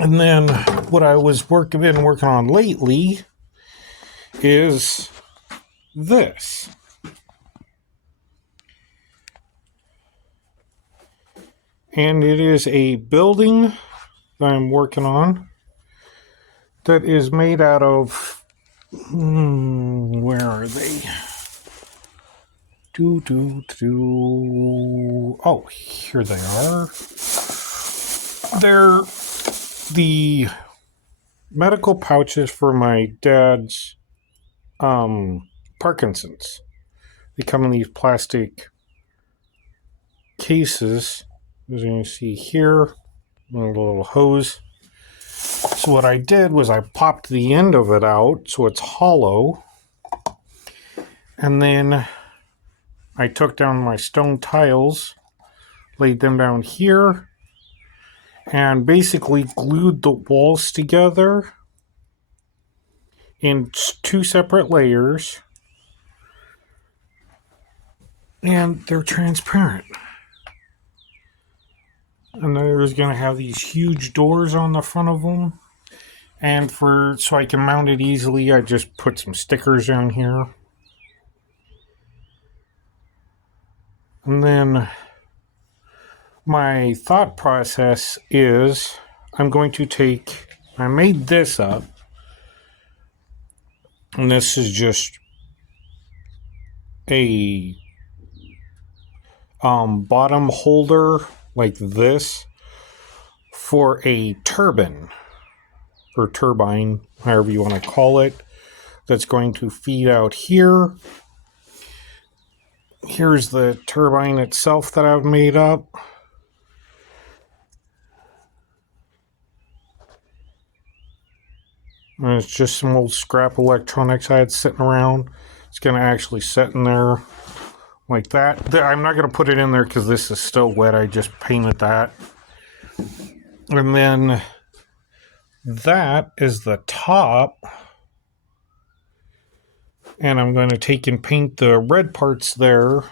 And then what I was been working on lately is this. And it is a building that I'm working on that is made out of, where are they? Oh, here they are. They're the medical pouches for my dad's Parkinson's. They come in these plastic cases, as you can see here, a little hose. So what I did was I popped the end of it out so it's hollow, and then I took down my stone tiles, laid them down here, and basically glued the walls together in 2 separate layers, and they're transparent. And there's going to have these huge doors on the front of them. And so I can mount it easily, I just put some stickers down here. And then my thought process is I made this up. And this is just a bottom holder like this for a turbine, or turbine, however you want to call it, that's going to feed out here. Here's the turbine itself that I've made up. And it's just some old scrap electronics I had sitting around. It's going to actually sit in there like that. I'm not going to put it in there because this is still wet. I just painted that. And then that is the top. And I'm going to take and paint the red parts there.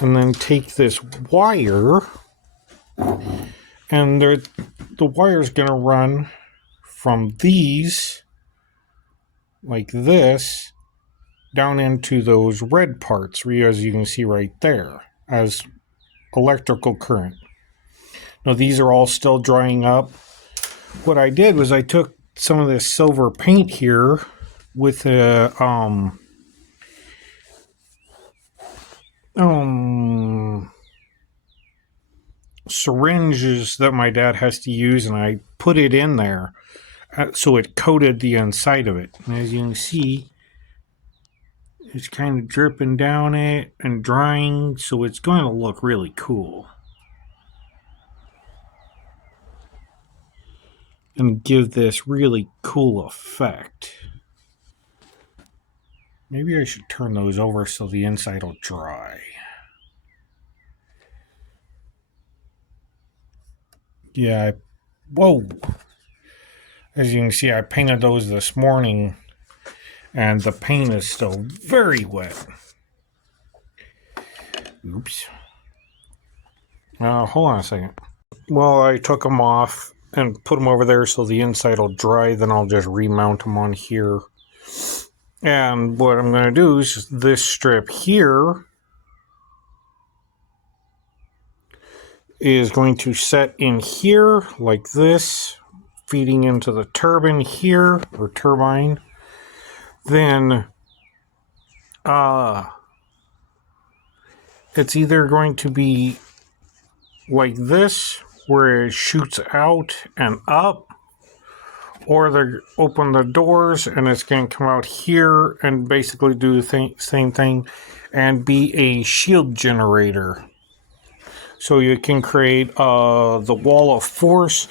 And then take this wire. And the wire's going to run from these, like this, down into those red parts, as you can see right there, as electrical current. Now these are all still drying up. What I did was I took some of this silver paint here with a syringes that my dad has to use, and I put it in there so it coated the inside of it. And as you can see, it's kind of dripping down it and drying, so it's going to look really cool and give this really cool effect. Maybe I should turn those over so the inside will dry. Yeah, whoa. As you can see, I painted those this morning, and the paint is still very wet. Oops. Hold on a second. Well, I took them off and put them over there so the inside will dry. Then I'll just remount them on here. And what I'm going to do is this strip here is going to set in here like this, feeding into the turbine here, or turbine. Then it's either going to be like this, where it shoots out and up, or they open the doors and it's going to come out here and basically do the same thing and be a shield generator. So you can create the wall of force,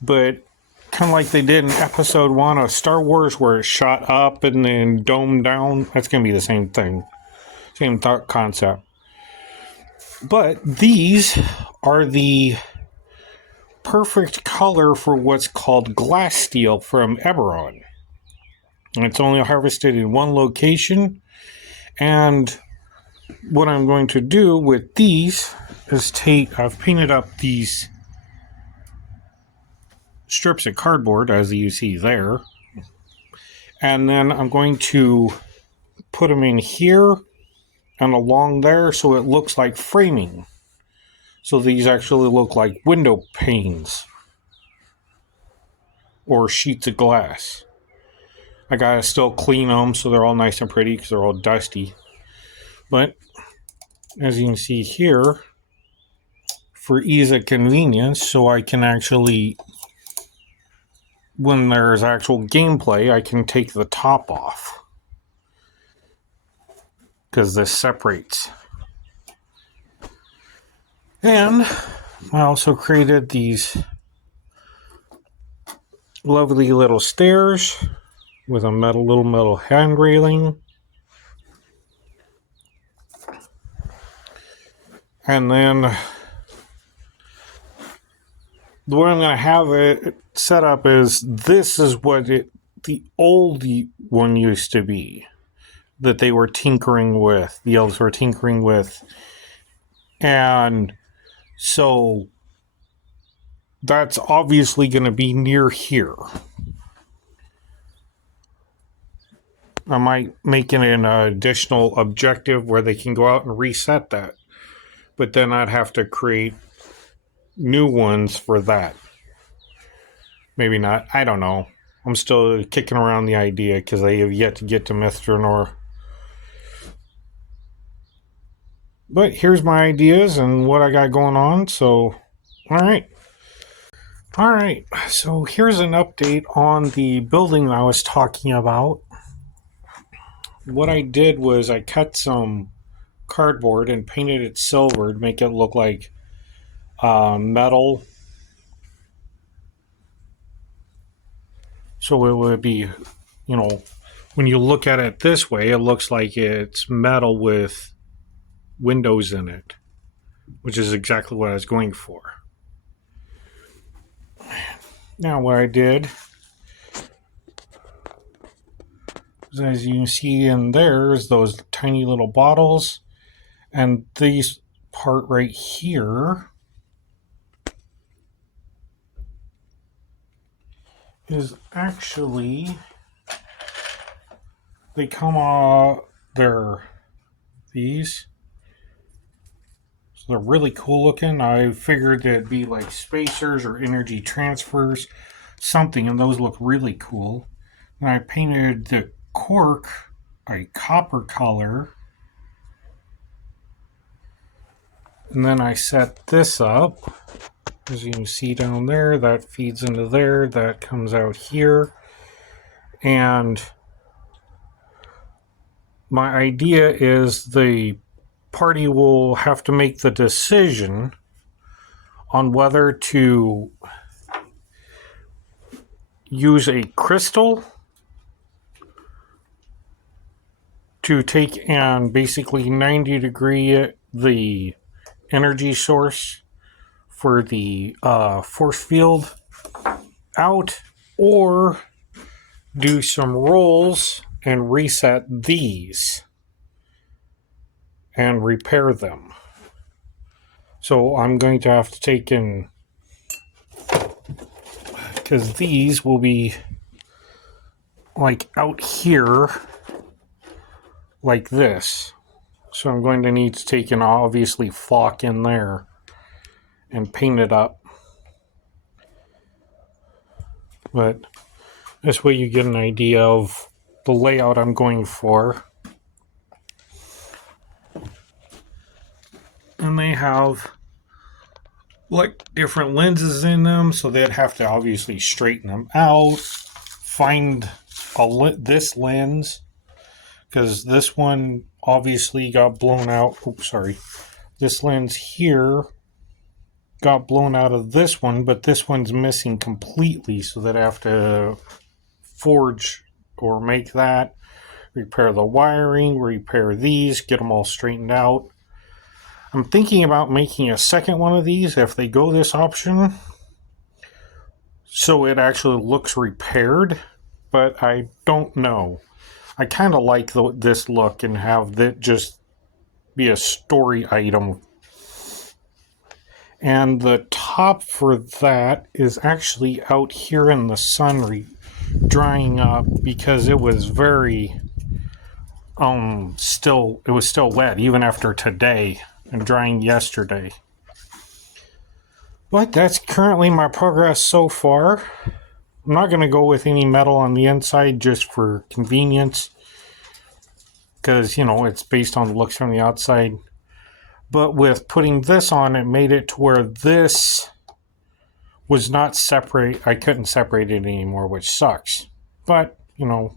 but kind of like they did in episode 1 of Star Wars, where it shot up and then domed down. That's going to be the same thing. Same thought concept. But these are the perfect color for what's called glass steel from Eberron. And it's only harvested in one location. And what I'm going to do with these is I've painted up these strips of cardboard, as you see there. And then I'm going to put them in here and along there so it looks like framing. So these actually look like window panes or sheets of glass. I gotta still clean them so they're all nice and pretty because they're all dusty. But as you can see here, for ease of convenience, so I can actually, when there's actual gameplay, I can take the top off because this separates. And I also created these lovely little stairs with a little metal hand railing. And then the way I'm going to have it set up is this is what the old one used to be that they were tinkering with, the elves were tinkering with. And so that's obviously going to be near here. I might make it an additional objective where they can go out and reset that. But then I'd have to create new ones for that. Maybe not. I don't know. I'm still kicking around the idea because I have yet to get to Mithranor. But here's my ideas and what I got going on. So, all right. So here's an update on the building I was talking about. What I did was I cut some cardboard and painted it silver to make it look like metal. So it would be, when you look at it this way, it looks like it's metal with windows in it, which is exactly what I was going for. Now what I did, as you can see in there, is those tiny little bottles, and this part right here is actually, they come off, these. So they're really cool looking. I figured it'd be like spacers or energy transfers, something, and those look really cool. And I painted the cork a copper color. And then I set this up. As you can see down there, that feeds into there, that comes out here. And my idea is the party will have to make the decision on whether to use a crystal to take and basically 90-degree the energy source for the force field out, or do some rolls and reset these and repair them. So I'm going to have to take in, because these will be like out here like this. So I'm going to need to take in, obviously, flock in there and paint it up. But this way you get an idea of the layout I'm going for. And they have like different lenses in them, so they'd have to obviously straighten them out, find this lens, because this one obviously got blown out. Oops, sorry. This lens here got blown out of this one, but this one's missing completely, so that I have to forge or make that, repair the wiring, repair these, get them all straightened out. I'm thinking about making a second one of these if they go this option, so it actually looks repaired, but I don't know. I kind of like this look and have that just be a story item. And the top for that is actually out here in the sun drying up because it was very it was still wet even after today and drying yesterday. But that's currently my progress so far. I'm not going to go with any metal on the inside just for convenience because, it's based on the looks from the outside. But with putting this on, it made it to where this was not separate. I couldn't separate it anymore, which sucks. But,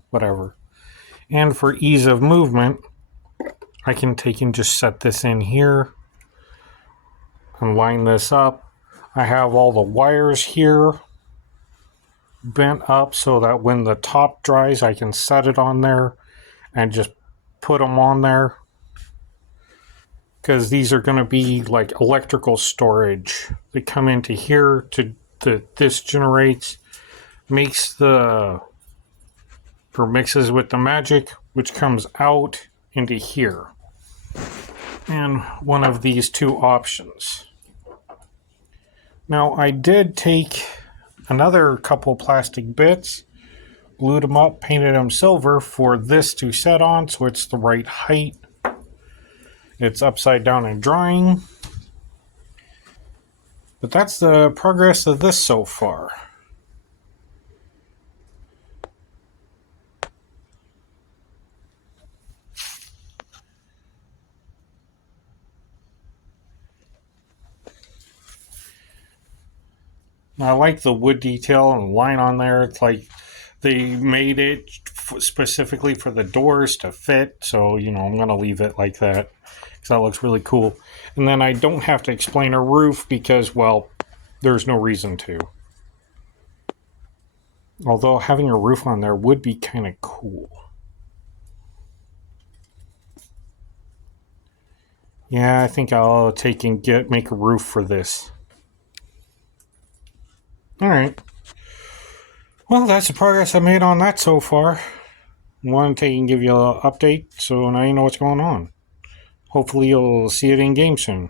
whatever. And for ease of movement, I can take and just set this in here and line this up. I have all the wires here bent up so that when the top dries, I can set it on there and just put them on there. Because these are going to be like electrical storage. They come into here this generates, mixes with the magic, which comes out into here. And one of these two options. Now I did take another couple plastic bits, glued them up, painted them silver for this to set on so it's the right height. It's upside down and drying. But that's the progress of this so far. I like the wood detail and the line on there. It's like they made it specifically for the doors to fit. So, I'm going to leave it like that because that looks really cool. And then I don't have to explain a roof because, well, there's no reason to. Although having a roof on there would be kind of cool. Yeah, I think I'll take and make a roof for this. Alright. Well, that's the progress I made on that so far. I wanted to take and give you an update so now you know what's going on. Hopefully you'll see it in game soon.